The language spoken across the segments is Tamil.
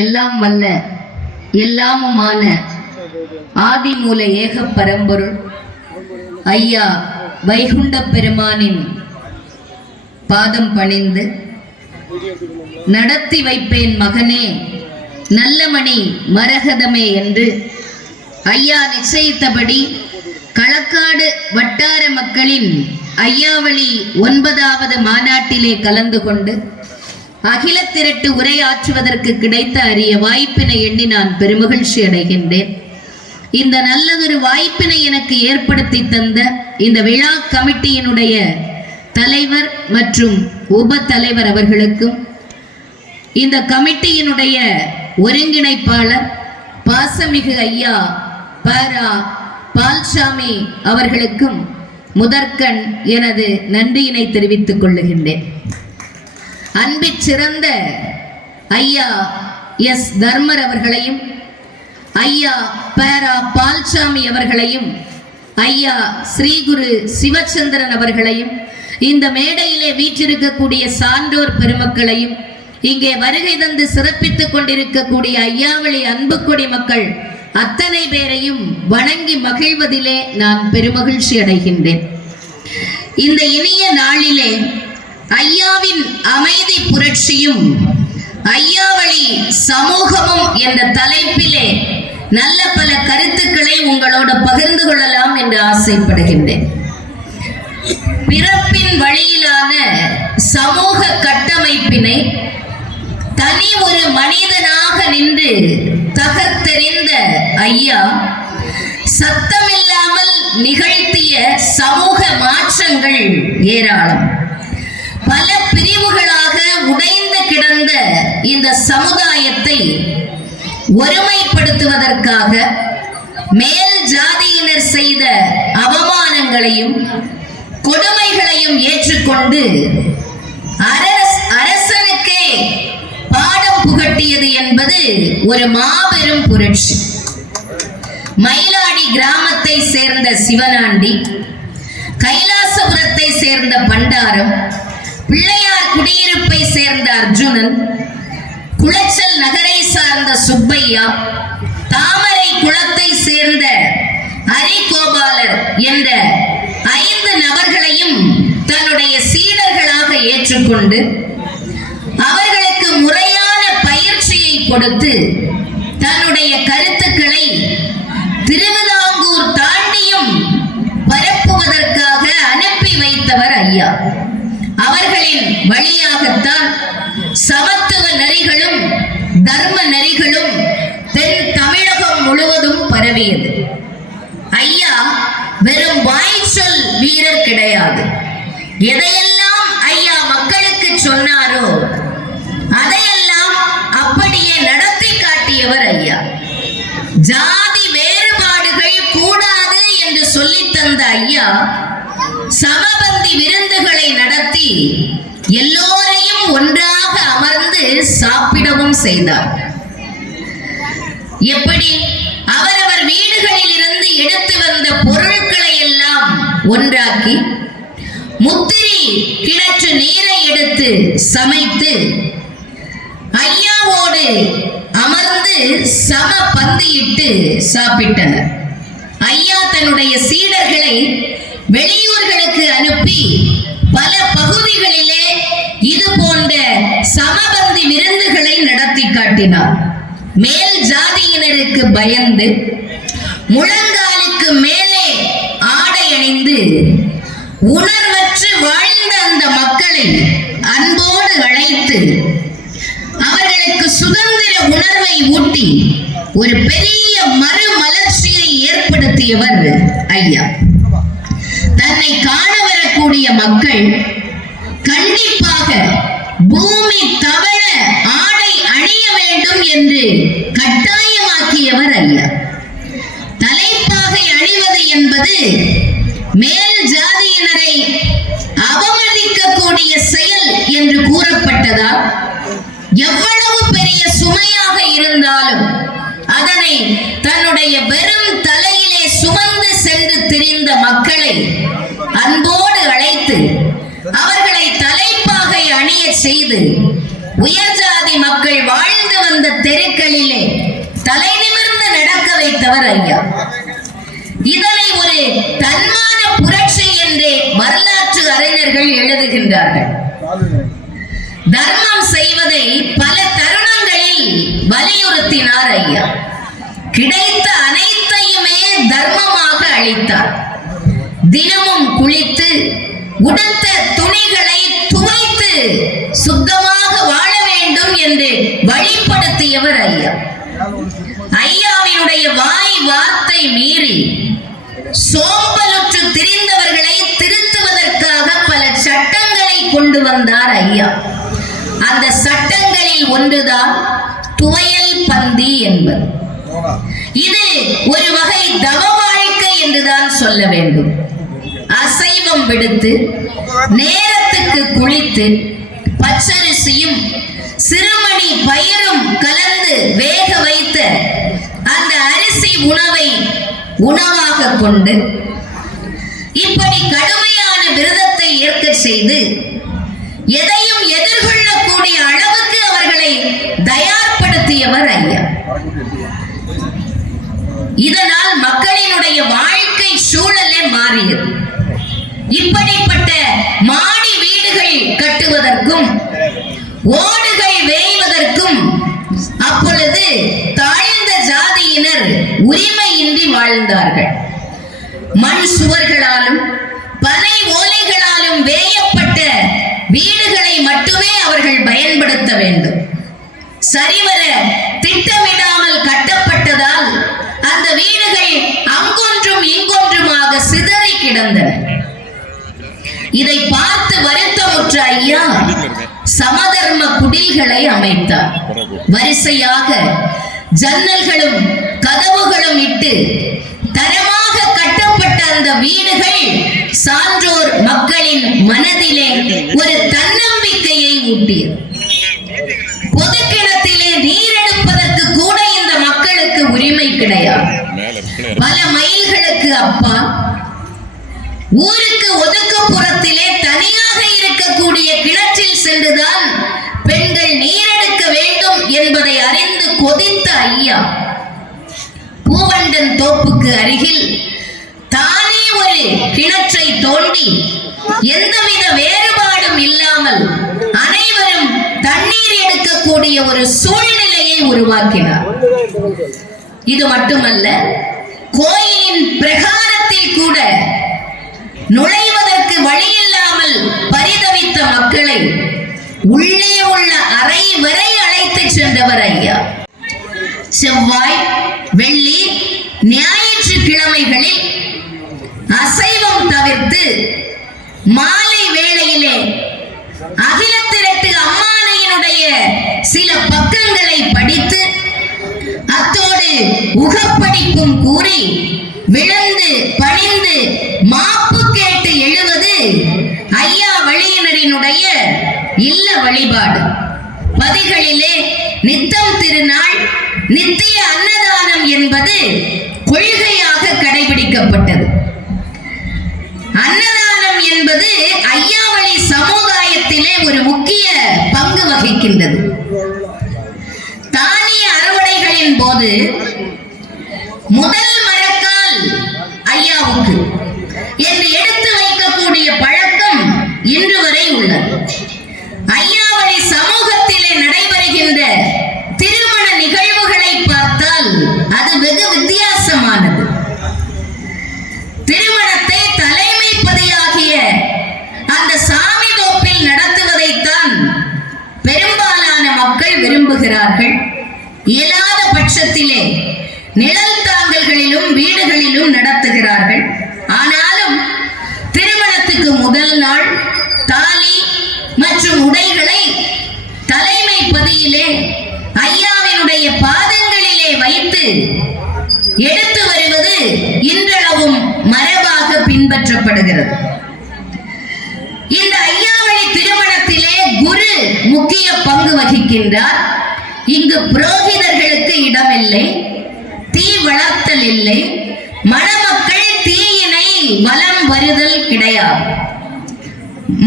எல்லாம் வல்ல எல்லாமுமான. ஆதி மூல ஏக பரம்பொருள். ஐயா வைகுண்ட பெருமானின் பாதம் பணிந்து நடத்தி வைப்பேன் மகனே நல்லமணி மரகதமே என்று. ஐயா நிச்சயித்தபடி களக்காடு வட்டார மக்களின் ஐயாவளி ஒன்பதாவது மாநாட்டிலே கலந்து கொண்டு அகில திரட்டு உரையாற்றுவதற்கு கிடைத்த அரிய வாய்ப்பினை எண்ணி நான் பெருமகிழ்ச்சி அடைகின்றேன். இந்த நல்லதொரு வாய்ப்பினை எனக்கு ஏற்படுத்தி தந்த இந்த விழா கமிட்டியினுடைய தலைவர் மற்றும் உப தலைவர் அவர்களுக்கும் இந்த கமிட்டியினுடைய ஒருங்கிணைப்பாளர் பாசமிகு ஐயா பாரா பால்சாமி அவர்களுக்கும் முதற்கண் எனது நன்றியினை தெரிவித்துக் கொள்ளுகின்றேன். அன்பிற் சிறந்த ஐயா எஸ் தர்மர் அவர்களையும் ஐயா பேரா பால்சாமி அவர்களையும் ஐயா ஸ்ரீகுரு சிவச்சந்திரன் அவர்களையும் இந்த மேடையிலே வீற்றிருக்கக்கூடிய சான்றோர் பெருமக்களையும் இங்கே வருகை தந்து சிறப்பித்துக் கொண்டிருக்கக்கூடிய ஐயாவளி அன்புக்குடி மக்கள் அத்தனை பேரையும் வணங்கி மகிழ்வதிலே நான் பெருமகிழ்ச்சி அடைகின்றேன் இந்த இனிய நாளிலே ஐயாவின் அமைதி புரட்சியும் ஐயாவளி சமூகமும் என்ற தலைப்பிலே நல்ல பல கருத்துக்களை உங்களோடு பகிர்ந்து கொள்ளலாம் என்று ஆசைப்படுகின்றேன். பிறப்பின் வழியிலான சமூக கட்டமைப்பினை தனி ஒரு மனிதனாக நின்று தகர்த்தெறிந்த ஐயா சத்தமில்லாமல் நிகழ்த்திய சமூக மாற்றங்கள் ஏராளம். பல பிரிவுகளாக உடைந்து கிடந்த இந்த சமுதாயத்தை ஒருமைப்படுத்துவதற்காக மேல் ஜாதியினர் செய்த அவமானங்களையும் கொடுமைகளையும் ஏற்றுக்கொண்டு அரஸ் அரசனுக்கே பாடம் புகட்டியது என்பது ஒரு மாபெரும் புரட்சி. மயிலாடி கிராமத்தை சேர்ந்த சிவனாண்டி கைலாசபுரத்தை சேர்ந்த பண்டாரம் பிள்ளையார் குடியிருப்பை சேர்ந்த அர்ஜுனன் குளச்சல் நகரை சார்ந்த சுப்பையா தாமரை குளத்தை சேர்ந்த ஹரிகோபாலர் என்ற ஐந்து நபர்களையும் தன்னுடைய சீடர்களாக ஏற்றுக்கொண்டு அவர்களுக்கு முறையான பயிற்சியை கொடுத்து தன்னுடைய கருத்துக்களை திருவிதாங்கூர் தாண்டியும் பரப்புவதற்காக அனுப்பி வைத்தவர் ஐயா. அவர்களின் வழியாகத்தான் சமத்துவ நரிகளும் தர்ம நரிகளும் தென் தமிழகம் முழுவதும் பரவியது. ஐயா வெறும் வாய்ச்சொல் வீரர் கிடையாது. எதையெல்லாம் ஐயா மக்களுக்கு சொன்னாரோ அதையெல்லாம் அப்படியே நடத்தி காட்டியவர் ஐயா. ஜாதி வேறுபாடுகள் கூடாது என்று சொல்லித் தந்த ஐயா சமபந்தி விருந்துகள் எல்லோரையும் ஒன்றாக அமர்ந்து சாப்பிடவும் செய்தார். எப்படி? அவரவர் வீடுகளில் இருந்து எடுத்து வந்த பொருட்களை எல்லாம் ஒன்றாக்கி முத்திரி கிணற்று நீரை எடுத்து சமைத்து ஐயாவோடு அமர்ந்து சம பந்தியிட்டு சாப்பிட்டனர். ஐயா தன்னுடைய சீடர்களை வெளியூர்களுக்கு அனுப்பி காட்டினார். மேல் ஜாதியினருக்கு பயந்து முழங்காலுக்கு மேலே ஆடை அணிந்து உணர்வற்று வாழ்ந்த அந்த மக்களை அன்போடு அழைத்து அவர்களுக்கு சுதந்திர உணர்வை ஊட்டி ஒரு பெரிய மறுமலர்ச்சியை ஏற்படுத்தியவர் ஐயா. தன்னை காண வரக்கூடிய மக்கள் அதனை தன்னுடைய வெறும் தலையிலே சுமந்து சென்று திரிந்த மக்களை அன்போடு அழைத்து அவர்களை தலைப்பாகை அணிய செய்து உயர்ஜாதி மக்கள் வாழ்ந்து வந்த தெருக்களிலே தலை நிமிர்ந்து நடக்க வைத்தவர் ஐயா. இதனை ஒரு தன்மான புரட்சி என்றே வரலாற்று அறிஞர்கள் எழுதுகின்றார்கள். தர்மம் செய்வதை பல தருணங்களில் வலியுறுத்தினார் ஐயா. கிடைத்த அனைத்தையுமே தர்மமாக அளித்தார். தினமும் குளித்து உடுத்த துணிகளை துவைத்து சுத்தமாக வாழ வேண்டும் என்று வழிப்படுத்தியவர் ஐயா. ஐயாவினுடைய வாய் வார்த்தை மீறி சோம்பலுற்று திரிந்தவர்களை திருத்துவதற்காக பல சட்டங்களை கொண்டு வந்தார் ஐயா. அந்த சட்டங்களில் ஒன்றுதான் துவையல் பந்தி என்பது. இது ஒரு வகை தவ வாழ்க்கை என்றுதான் சொல்ல வேண்டும். அசைவம் விடுத்து நேரத்துக்கு குளித்து பச்சரிசியும் சிறுமணி பயிரும் கலந்து வேக வைத்த அந்த அரிசி உணவை உணவாக கொண்டு இப்படி கடுமையான விரதத்தை ஏற்க செய்து எதையும் எதிர்கொள்ளக்கூடிய அளவுக்கு அவர்களை தயார்படுத்தியவர் ஐயா. இதனால் மக்களினுடைய வாழ்க்கை சூழலே மாறியது. இப்படிப்பட்ட மாடி வீடுகள் கட்டுவதற்கும் ஓடுகள் வேய்வதற்கும் அப்பொழுது தாழ்ந்த ஜாதியினர் உரிமையின்றி வாழ்ந்தார்கள். மண் சுவர்களாலும் பனை ஓலைகளாலும் வேயப்பட்ட வீடுகளை மட்டுமே அவர்கள் பயன்படுத்த வேண்டும். சரிவர திட்டமிடாமல் கட்டப்பட்டதால் அந்த வீடுகள் அங்கொன்றும் இங்கொன்றுமாக சிதறி கிடந்தன. இதை பார்த்து வருத்தமுற்ற ஐயா சமதர்ம குடில்களை அமைத்தார். வரிசையாக ஜன்னல்களும் கதவுகளும் இட்டு தரமாக கட்டப்பட்ட அந்த வீடுகள் சான்றோர் மக்களின் மனதிலே ஒரு தன்னம்பிக்கையை ஊட்டியது. ஊருக்கு ஒதுக்குப்புறத்திலே தனியாக இருக்கக்கூடிய கிணற்றில் சென்றுதான் பெண்கள் நீரெடுக்க வேண்டும் என்பதை அறிந்து கொதித்த ஐயா. பூவண்டன் தோப்புக்கு அருகில் தானே ஒரு கிணற்றை தோண்டி எந்தவித வேறுபாடும் இல்லாமல் அனைவரும் தண்ணீர் எடுக்கக்கூடிய ஒரு சூழ்நிலையை உருவாக்கினார். இது மட்டுமல்ல கோயிலின் பிரகாரத்தில் கூட நுழைவதற்கு வழியில்லாமல் பரிதவித்த மக்களை உள்ளே உள்ள அறை வரை அழைத்துச் சென்றவர் ஐயா. செவ்வாய் வெள்ளி ஞாயிற்றுக்கிழமைகளில் அசைவம் தவிர்த்து மாலை வேளையிலே அகிலத்திரட்டு அம்மானையினுடைய சில பக்கங்களை படித்து அத்தோடு உகப்படிப்பும் கூறி விழுந்து பணிந்து இல்ல வழிபாடு. பதிகளிலே நித்தம் திருநாள் நித்திய அன்னதானம் என்பது கொள்கையாக கடைபிடிக்கப்பட்டது. அன்னதானம் என்பது ஐயாவளி சமுதாயத்திலே ஒரு முக்கிய பங்கு வகிக்கின்றது. தானிய அறுவடைகளின் போது முதல் மரக்கால் ஐயாவுக்கு என்று எடுத்து வைக்கக்கூடிய பழக்கம் இன்று வரை உள்ளது ஐயாவளி சமூகத்திலே நடைபெறுகின்ற திருமண நிகழ்வுகளை பார்த்தால் அது வெகு வித்தியாசமானது. திருமணத்தை தலைமைப்பதியாகிய அந்த சாமி தோப்பில் நடத்துவதைத்தான் பெரும்பாலான மக்கள் விரும்புகிறார்கள். இயலாத பட்சத்திலே நிழல் தாங்கல்களிலும் வீடுகளிலும் நடத்துகிறார்கள். ஆனால் திருமணத்துக்கு முதல் நாள் தாலி மற்றும் உடைகளை தலைமை பதியிலே ஐயாவினுடைய பாதங்களிலே வைத்து எடுத்து வருவது இன்றளவும் மரபாக பின்பற்றப்படுகிறது. இந்த ஐயாவளி திருமணத்திலே குரு முக்கிய பங்கு வகிக்கின்றார். இங்கு புரோகிதர்களுக்கு இடமில்லை தீ வளர்த்தல் இல்லை மணமக்கள் தீயினை வலம் வருதல் கிடையாது.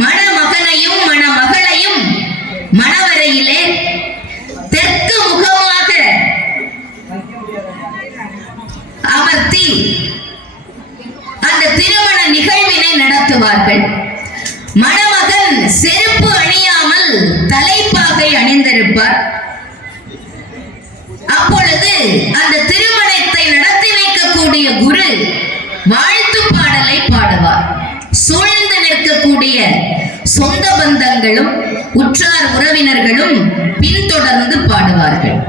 மணமகனையும் மணமகளையும் மணவரையிலே வீற்றிருப்பார் அப்பொழுது அந்த திருமணத்தை நடத்தி வைக்கக்கூடிய குரு வாழ்த்து பாடலை பாடுவார். சூழ்ந்து நிற்கக்கூடிய சொந்த பந்தங்களும் உற்றார் உறவினர்களும் பின்தொடர்ந்து பாடுவார்கள்.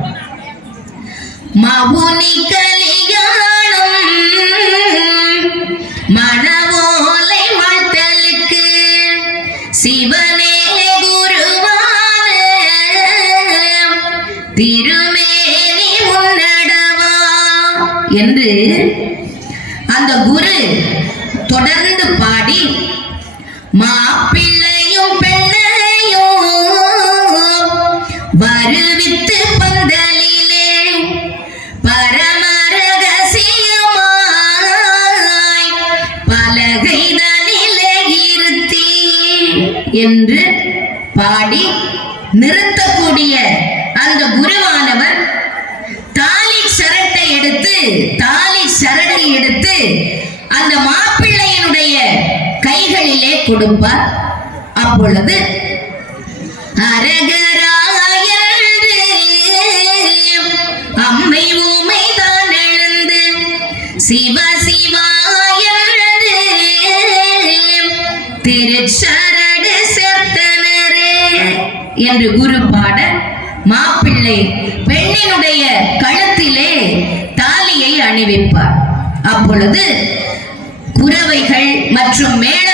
மவுனி கலியாணம் மனவோலை வாழ்த்தலுக்கு சிவ என்று அந்த குரு தொடர்ந்து பாடி மாப்பிள்ளையும் பெண்ணையும் வருவித்து பந்தலிலே பரமரகசியமாய் பலகைதனிலே இருத்தி என்று பாடி நிறுத்தக்கூடிய அந்த குருவானவர் தாலி சரட்டை எடுத்து தாலி சரடை எடுத்து அந்த மாப்பிள்ளையினுடைய கைகளிலே கொடுப்பார் அப்பொழுது அரகராயன்று அம்மை ஊமை தான் எழுந்து சிவ சிவாயன்று திருச்சரடு சேர்த்தனரே என்று குரு பாட மாப்பிள்ளை பெண்ணினுடைய கழுத்திலே தாலியை அணிவிப்பார். அப்பொழுது குரவைகள் மற்றும் மேல்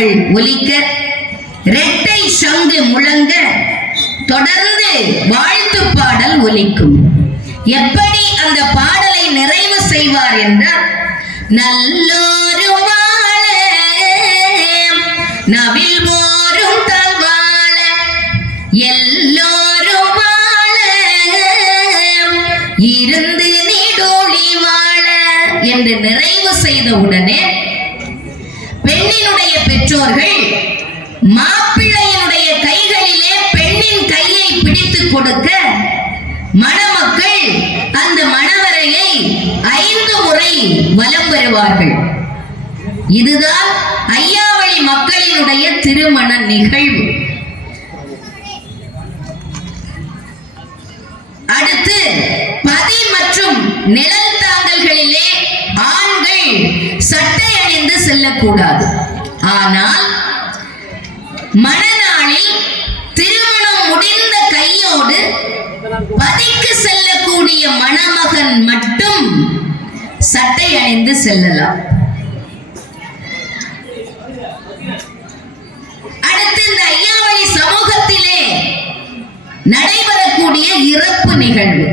மேளதாளங்கள் ஒலிக்க இரட்டை சங்கு முழங்க தொடர்ந்து வாழ்த்து பாடல் ஒலிக்கும். எப்படி அந்த பாடலை நிறைவு செய்வார் என்றால் நல்லோரும் வாழ நவில் போரும் தவாழ எல்லோரும் வாழ இருந்து நீடோழி வாழ என்று நிறைவு செய்த உடனே கொடுக்க மணமக்கள் அந்த மணவரையை ஐந்து முறை வலம் வருவார்கள். இதுதான் ஐயாவளி மக்களினுடைய திருமண நிகழ்வு. அடுத்து பதி மற்றும் நிழல் தாங்கல்களிலே ஆண்கள் சட்டை அணிந்து செல்லக்கூடாது. ஆனால் மணநாளில் கையோடு பதிக்கு செல்லக்கூடிய மணமகன் மட்டும் சட்டை அணிந்து செல்லலாம். அடுத்து இந்த ஐயாவளி சமூகத்திலே நடைபெறக்கூடிய இறப்பு நிகழ்வு.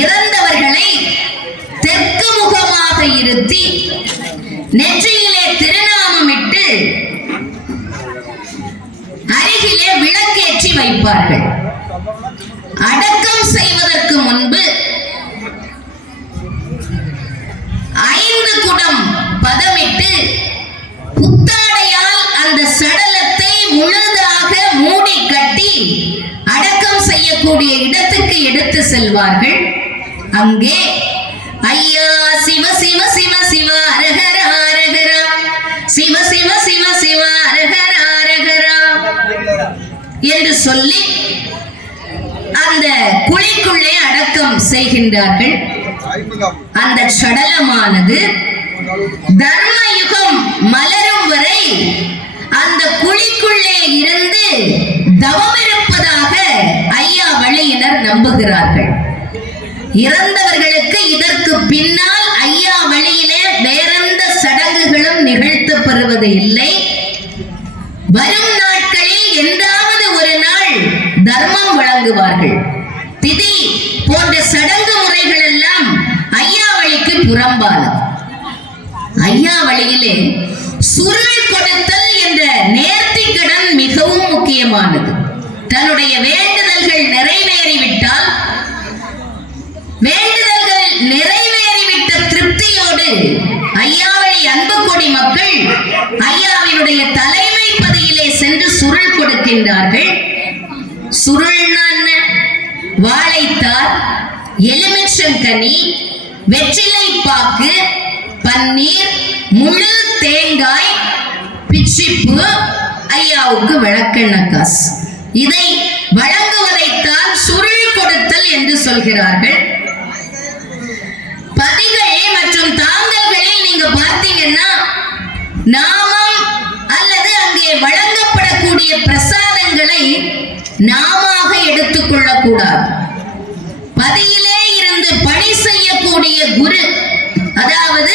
இறந்தவர்களை தெற்கு முகமாக இருத்தி நெற்றியிலே திருநாமமிட்டு அருகிலே விளக்கேற்றி வைப்பார்கள். அடக்கம் செய்வதற்கு முன்பு ஐந்து குடம் பதமிட்டு புத்தாடையால் அந்த சடலத்தை முழுதாக மூடி கட்டி அடக்கம் செய்யக்கூடிய இடத்துக்கு எடுத்து செல்வார்கள். அங்கே ஐயா சிவ சிவ சிவ சிவ அரகர அரகரா சிவ சிவ சிவ சிவ அரகர அரகரா என்று சொல்லி அந்த குழிக்குள்ளே அடக்கம் செய்கின்றார்கள். அந்த சடலமானது தர்ம யுகம் மலரும் வரை அந்த குழிக்குள்ளே இருந்து தவம் இருப்பதாக ஐயா வழியினர் நம்புகிறார்கள். இறந்தவர்களுக்கு இதற்கு பின்னால் ஐயா வழியிலே வேறெந்த சடங்குகளும் நிகழ்த்தப்படுவது இல்லை. வரும் நாட்களில் என்றாவது ஒரு நாள் தர்மம் வழங்குவார்கள். புறம்பானது. ஐயா வழியிலே சுருள் கொடுத்தல் என்ற நேர்த்தி கடன் மிகவும் முக்கியமானது. தன்னுடைய வேண்டுதல்கள் நிறைவேறிவிட்டால் வேண்டுதல்கள் நிறைவேறிவிட்ட திருப்தியோடு ஐயாவளி அன்பு கொடி மக்கள் ஐயாவினுடைய தலைமை பதியிலே சென்று சுருள் கொடுக்கின்றார்கள். சுருள்னா என்ன? வாழைத்தார் எலுமிச்சங்கனி வெற்றிலை பாக்கு பன்னீர் முழு தேங்காய் பிச்சிப்பு ஐயாவுக்கு விளக்கெண்ண காசு இதை வழங்குவதைத்தான் சுருள் கொடுத்தல் என்று சொல்கிறார்கள். பதிகள் மற்றும் தாங்கல்களில் நீங்க பார்த்தீங்கன்னா நாமம் அல்லது அங்கே வழங்கப்படக்கூடிய பிரசாதங்களை நாமாக எடுத்துக்கொள்ளக்கூடாது. பதியிலே இருந்து பணி செய்யக்கூடிய குரு அதாவது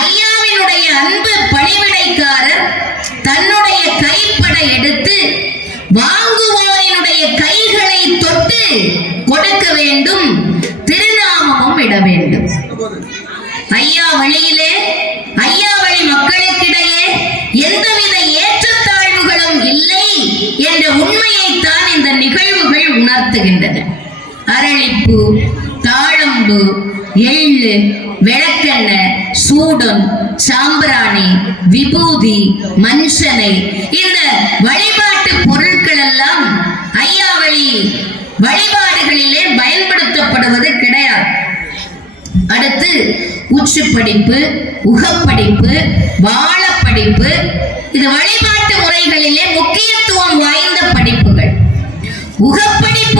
ஐயாவினுடைய அன்பு பணிவிடைக்காரர் தன்னுடைய கைப்பட எடுத்து வாங்குவோரினுடைய கைகளை தொட்டு கொடுக்க வேண்டும் திருநாமமும் இட வேண்டும். ஐயா வழியிலே ஐயா வழி மக்களுக்கிடையே எந்தவித ஏற்றத்தாழ்வுகளும் இல்லை என்ற உண்மையைத்தான் இந்த நிகழ்வுகள் உணர்த்துகின்றன. அரளிப்பு தாழம்பு எள்ளு விளக்கெண்ண சூடம் சாம்பிராணி விபூதி மனுஷனை. இந்த வழிபாட்டு பொருட்கள் எல்லாம் ஐயாவளி வழிபாடுகளிலே பயன்படுத்தப்படுவது கிடையாது. அடுத்து உச்சுப்படிப்பு உகப்படிப்பு வாழப்படிப்பு. இது வழிபாட்டு முறைகளிலே முக்கியத்துவம் வாய்ந்த படிப்புகள். உகப்படிப்பு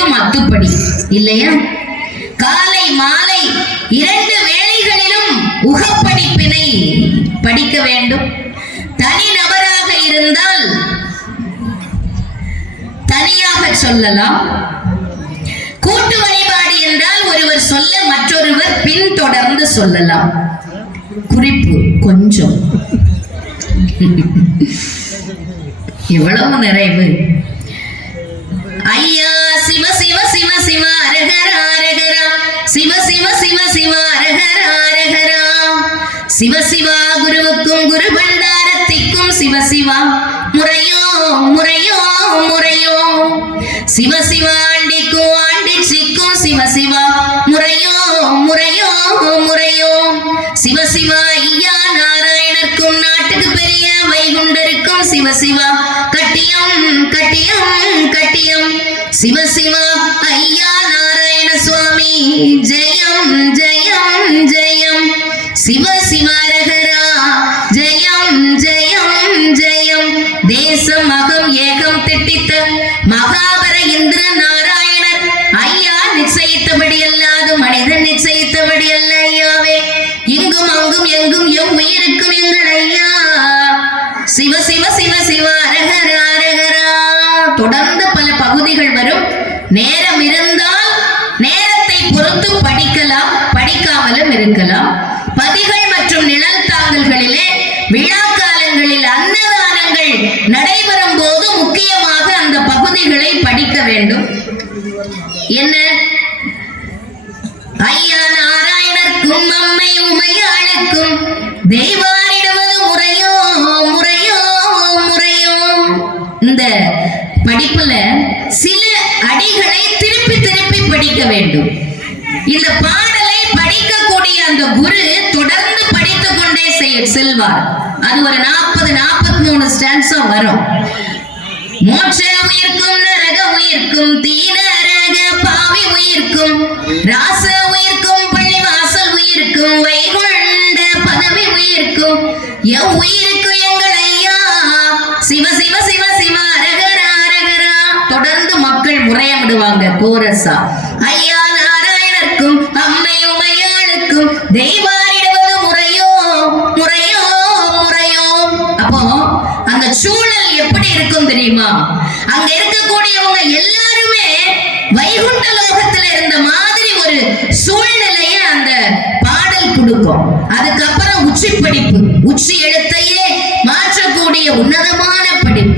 அத்தனை அத்துப்படி. இல்லையா? காலை மாலை இரண்டு வேளைகளிலும் உகப்படிப்பினை படிக்க வேண்டும். தனி நபராக இருந்தால் தனியாக சொல்லலாம். கூட்டு வழிபாடு என்றால் ஒருவர் சொல்ல மற்றொருவர் பின்தொடர்ந்து சொல்லலாம். குறிப்பு கொஞ்சம். எவ்வளவு நிறைவு? ஐயா சிவசிவா குருவுக்கும் குரு பண்டாரத்திற்கும் சிவசிவா முறையோ முறையோ முறையோ. சிவசிவா ஆண்டிக்கும் ஆண்டிச்சிக்கும் சிவசிவா முறையோ முறையோ முறையோ. சிவசிவா ஐயா நாராயணர்க்கும் நாட்டுக்கு பெரிய வைகுண்டருக்கும் சிவசிவா கட்டியம் கட்டியம் கட்டியம். சிவசிவா ஐயா நாராயண சுவாமி ஜெயம் ஜெயம் என்ன? ஐயா நாராயணர்க்கும் அம்மை உமையாளுக்கும் தெய்வாரிடுவது முறையோ முறையோ முறையோ. இந்த படிப்புல சில அடிகளை திருப்பி திருப்பி படிக்க வேண்டும். இந்த பாடலை படிக்கக்கூடிய அந்த குரு தொடர்ந்து படித்துக் கொண்டே செய்- செல்வார். அது ஒரு நாற்பது நாற்பத்தி மூணு ஸ்டான்ஸா வரும். மோட்ச உயிர்க்கும் நரக உயிர்க்கும் தீனரக பாவி உயிர்க்கும் ராச உயிர்க்கும் பள்ளி வாசல் உயிர்க்கும் வைகுண்ட பதவி உயிர்க்கும். எவ் உயிருக்கு எங்கள் ஐயா? சிவ சிவ சிவ சிவ அரகரா அரகரா. தொடர்ந்து மக்கள் முறையமிடுவாங்க கோரஸா. ஐயா நாராயணர்க்கும் அம்மை உமையாளுக்கும் தெய்வாரிடுவது முறையோ முறையோ முறையோ. அப்போ அந்த சூழல் எப்படி இருக்கும் தெரியுமா? அங்க இருக்கக்கூடியவங்க எல்லாருமே வைகுண்ட லோகத்துல இருந்த மாதிரி ஒரு சூழ்நிலையை அந்த பாடல் கொடுக்கும். அதுக்கப்புறம் உச்சி படிப்பு. உச்சி எழுத்தையே மாற்றக்கூடிய உன்னதமான படிப்பு.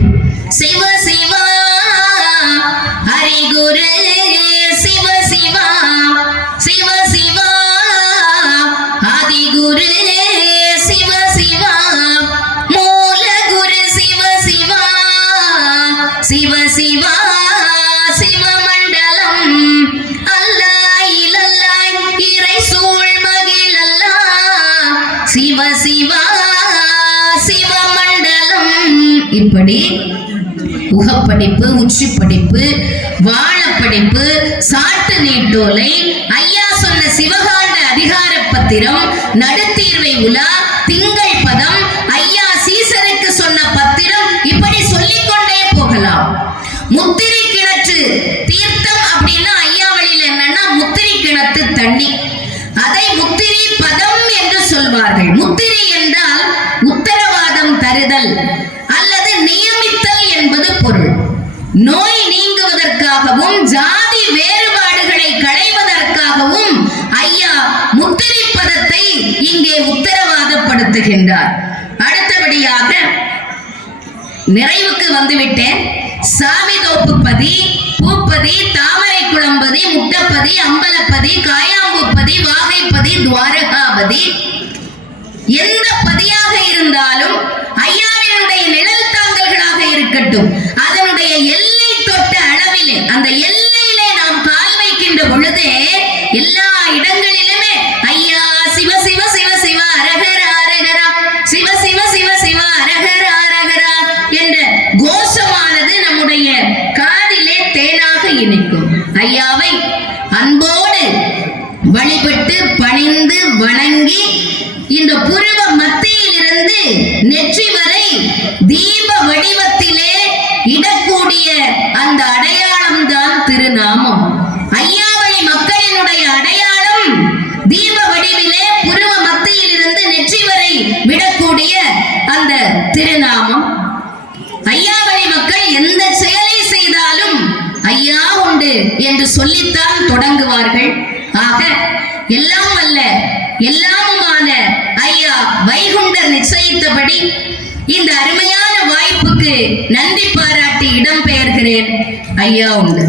படிப்பு உச்சி படிப்பு வாழப்படிப்பு சாட்டு நீட்டோலை ஐயா சொன்ன சிவகாண்ட அதிகார பத்திரம் நடுத்தீர்வை உலா திங்கள் பதம் ஐயா சீசன் நிறைவுக்கு வந்துவிட்டேன். சாமி தோப்புப்பதி பூப்பதி தாமரை குளம்பதி முட்டப்பதி அம்பலப்பதி காயாம்புப்பதி வாகைப்பதி துவாரகாபதி. எந்த பதியாக இருந்தாலும் ஐயாவினுடைய நிழல் தாங்கல்களாக இருக்கட்டும். அதனுடைய எல்லை தொட்ட அளவிலே அந்த எல்லையிலே நாம் கால் வைக்கின்ற பொழுதே எல்லா இடங்களும் ஐயாவை அன்போடு வழிபட்டு பணிந்து வணங்கி இந்த புருவ மத்தியிலிருந்து நெற்றி வரை நன்றி பாராட்டி இடம்பெயர்கிறேன் ஐயா உண்டு.